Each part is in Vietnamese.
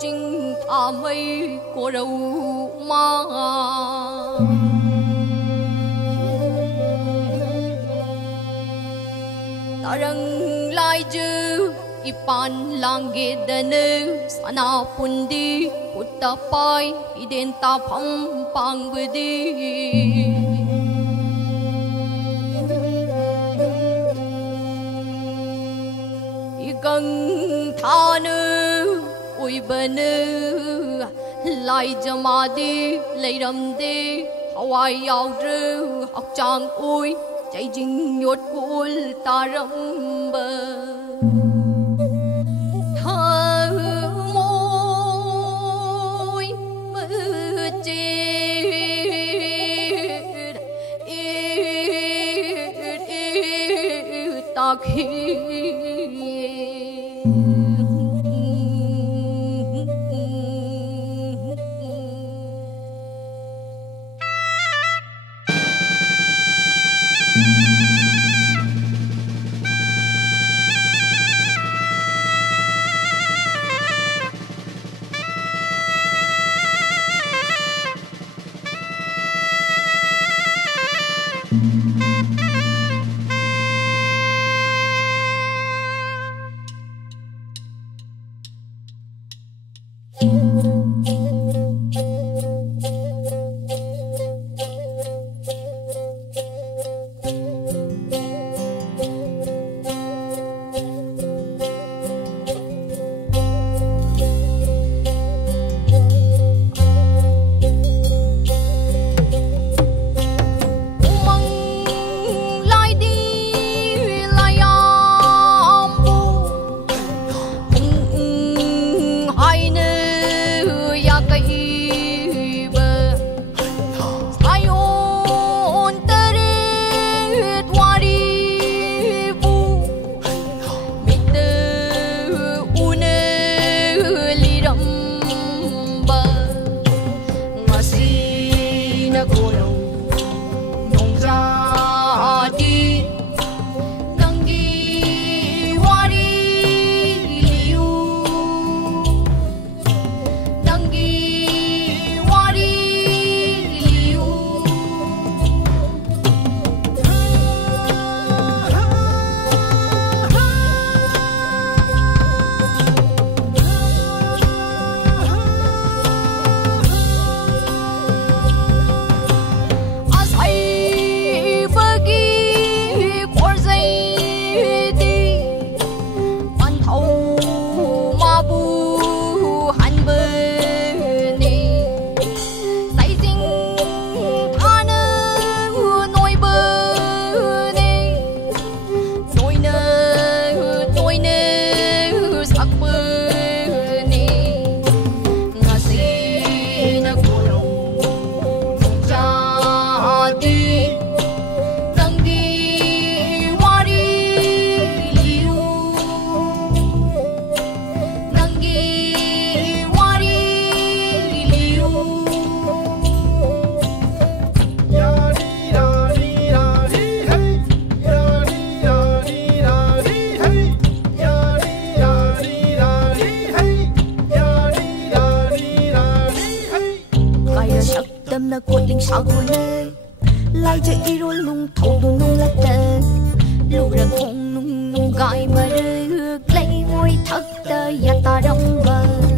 Chinh thả mây của đầu ma ta răng lai chư ipan langit danu sana pundi uttapai iden ta pham pang budi igang thanu ui bần lại jama đi lấy đầm đi Hawaii ao rư học trang ui chạy trình nhột cul ta râm bờ thơ môi mưa chết ta khi ta đông bờ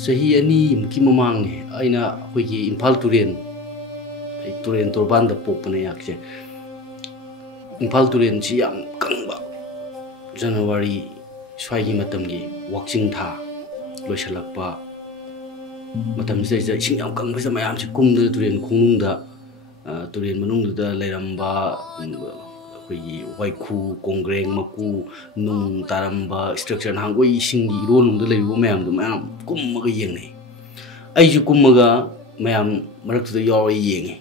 Sahi ani mki mamang ne aina hoigi Imphal Turen Turen Torban da popna yakse Imphal Turen chi yam kangba January swagi matamgi wakching tha loisalakpa matam se sing yam kangba sa mayam chi kumda Turen khunungda Turen manungda leiramba hoigi waikhu kongreng maku nung taramba structure hangoi singi ro nungda leibu mayam du mayam kummaga yengne aiju kummaga mayam maraktuda yawi yenge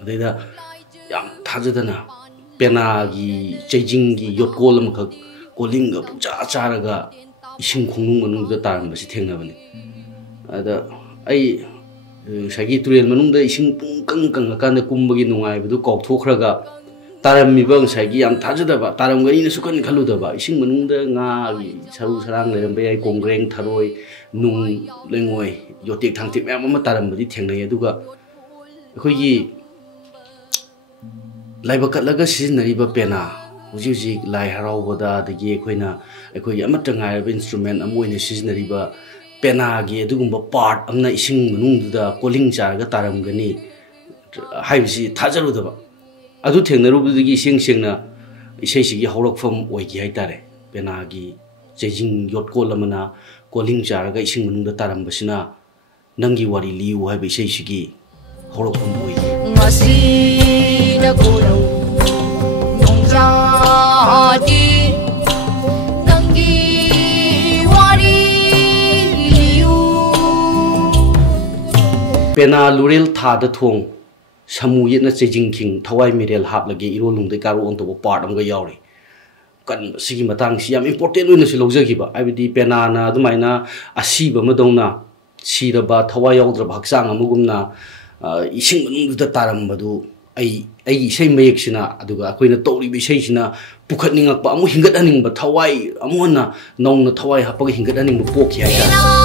adeda yam thajadana pena gi chejing gi yotkol amkhak kolinga pucha charaga ising khunung manungda taramba si thengna bani ada ai sagi Turen manungda ising pungkang kang akanda kumbagi nungai bu kokthokraga tarammi bang sagi yam thajadaba taram gani sukan khaludaba ising manungda nga saru sarang leramba ai kongreng tharoi nung lengoi yotek thangtip yam ama tarambadi thengnai aduga khoigi laibakatlaga sizinariba pena huji lai haraubada dagi khoina khoigi amata ngai instrument amoine sizinariba pena gi adugumba part amna ising manungda calling charaga taramgani haibisi thajarudaba adu thengnarubugi sengna isei hawrakfam oigi haitare pena gi chejing yotkol amana calling charaga ising manungda tarambasina nangi wari liu haibe isei sigi hawrakfam oigi ngasi na kulo nongjadi nangi wari liu pena lurel thada thong samu yetna chejing king thawai mirel haplage irolung de karu on to part amga yauri kan sigi matang si yam important oina si logjagiba ibdi pena na adumaina asiba madongna siraba thawai yaudra bhaksang amugumna ising manungda tarambadu ai isei mayeksina aduga akoina tawri biseisina pukhatningakpa amu hingat aningba thawai amuhna nongna thawai hapaga hingat aningba pokhi haida